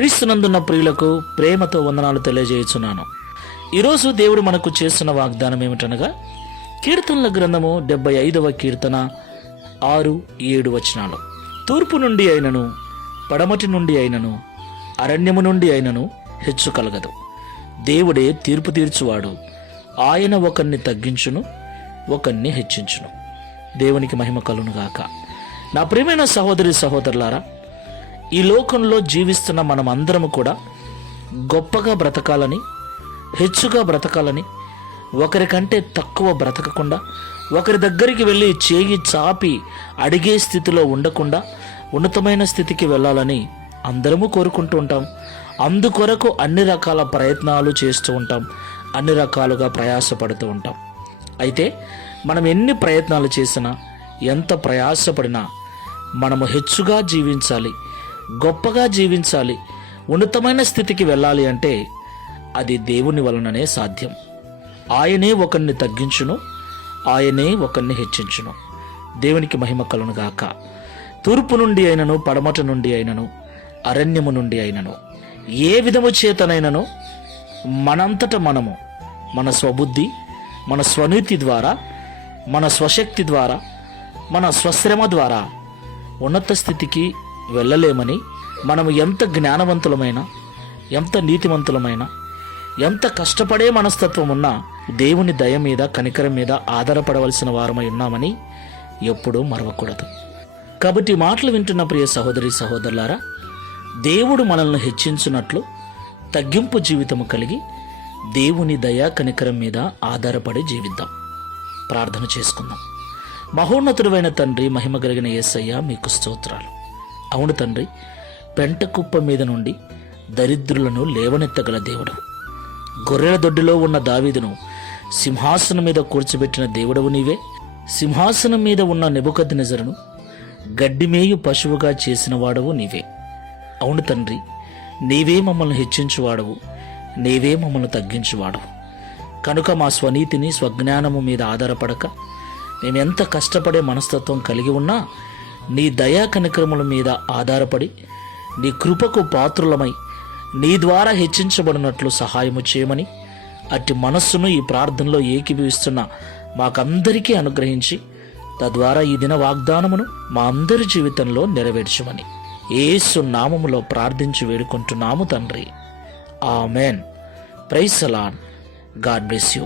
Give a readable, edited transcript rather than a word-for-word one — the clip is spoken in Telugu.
క్రీస్తునందున్న ప్రియులకు ప్రేమతో వందనాలు తెలియజేయుచున్నాను. ఈరోజు దేవుడు మనకు చేస్తున్న వాగ్దానం ఏమిటనగా, కీర్తనల గ్రంథము 75వ కీర్తన 6-7 వచనాలు. తూర్పు నుండి అయినను, పడమటి నుండి అయినను, అరణ్యము నుండి అయినను హెచ్చు కలగదు. దేవుడే తీర్పు తీర్చువాడు. ఆయన ఒకరిని తగ్గించును, ఒకరిని హెచ్చించును. దేవునికి మహిమ కలుగునుగాక. నా ప్రియమైన సహోదరి సహోదరులారా, ఈ లోకంలో జీవిస్తున్న మనమందరము కూడా గొప్పగా బ్రతకాలని, హెచ్చుగా బ్రతకాలని, ఒకరికంటే తక్కువ బ్రతకకుండా, ఒకరి దగ్గరికి వెళ్ళి చేయి చాపి అడిగే స్థితిలో ఉండకుండా ఉన్నతమైన స్థితికి వెళ్ళాలని అందరము కోరుకుంటూ ఉంటాం. అందుకొరకు అన్ని రకాల ప్రయత్నాలు చేస్తూ ఉంటాం, అన్ని రకాలుగా ప్రయాసపడుతూ ఉంటాం. అయితే మనం ఎన్ని ప్రయత్నాలు చేసినా, ఎంత ప్రయాసపడినా మనము హెచ్చుగా జీవించాలి, గొప్పగా జీవించాలి, ఉన్నతమైన స్థితికి వెళ్ళాలి అంటే అది దేవుని వలననే సాధ్యం. ఆయనే ఒకరిని తగ్గించును, ఆయనే ఒకరిని హెచ్చించును. దేవునికి మహిమ కలుగునుగాక. తూర్పు నుండి అయినను, పడమట నుండి అయినను, అరణ్యము నుండి అయినను, ఏ విధము చేతనైనను మనంతట మనము మన స్వబుద్ధి, మన స్వనీతి ద్వారా, మన స్వశక్తి ద్వారా, మన స్వశ్రమ ద్వారా ఉన్నత స్థితికి వెళ్ళలేమని, మనము ఎంత జ్ఞానవంతులమైనా, ఎంత నీతిమంతులమైనా, ఎంత కష్టపడే మనస్తత్వం ఉన్నా దేవుని దయ మీద, కనికరం మీద ఆధారపడవలసిన వారమై ఉన్నామని ఎప్పుడూ మరవకూడదు. కాబట్టి మాటలు వింటున్న ప్రియ సహోదరి సహోదరులారా, దేవుడు మనల్ని హెచ్చించున్నట్లు తగ్గింపు జీవితము కలిగి దేవుని దయ కనికరం మీద ఆధారపడి జీవిద్దాం. ప్రార్థన చేసుకుందాం. మహోన్నతుడైన తండ్రి, మహిమ కలిగిన యేసయ్య, మీకు స్తోత్రాలు. అవును తండ్రి, పెంట కుప్ప మీద నుండి దరిద్రులను లేవనెత్తగల దేవుడు. గొర్రెల దొడ్డిలో ఉన్న దావీదును సింహాసనం మీద కూర్చోబెట్టిన దేవుడవు నీవే. సింహాసనం మీద ఉన్న నెబుకద్నెజరును గడ్డిమేయు పశువుగా చేసిన వాడవు నీవే. అవును తండ్రి, నీవే మమ్మల్ని హెచ్చించువాడవు, నీవే మమ్మల్ని తగ్గించువాడవు. కనుక మా స్వనీతిని, స్వజ్ఞానము మీద ఆధారపడక, మేమెంత కష్టపడే మనస్తత్వం కలిగి ఉన్నా నీ దయా కనికరముల మీద ఆధారపడి నీ కృపకు పాత్రులమై నీ ద్వారా హెచ్చించబడినట్లు సహాయము చేయమని, అట్టి మనస్సును ఈ ప్రార్థనలో ఏకీభవిస్తున్న మాకందరికీ అనుగ్రహించి, తద్వారా ఈ దిన వాగ్దానమును మా అందరి జీవితంలో నెరవేర్చమని యేసు నామములో ప్రార్థించి వేడుకుంటున్నాము తండ్రి. Amen. Praise the Lord. God bless you.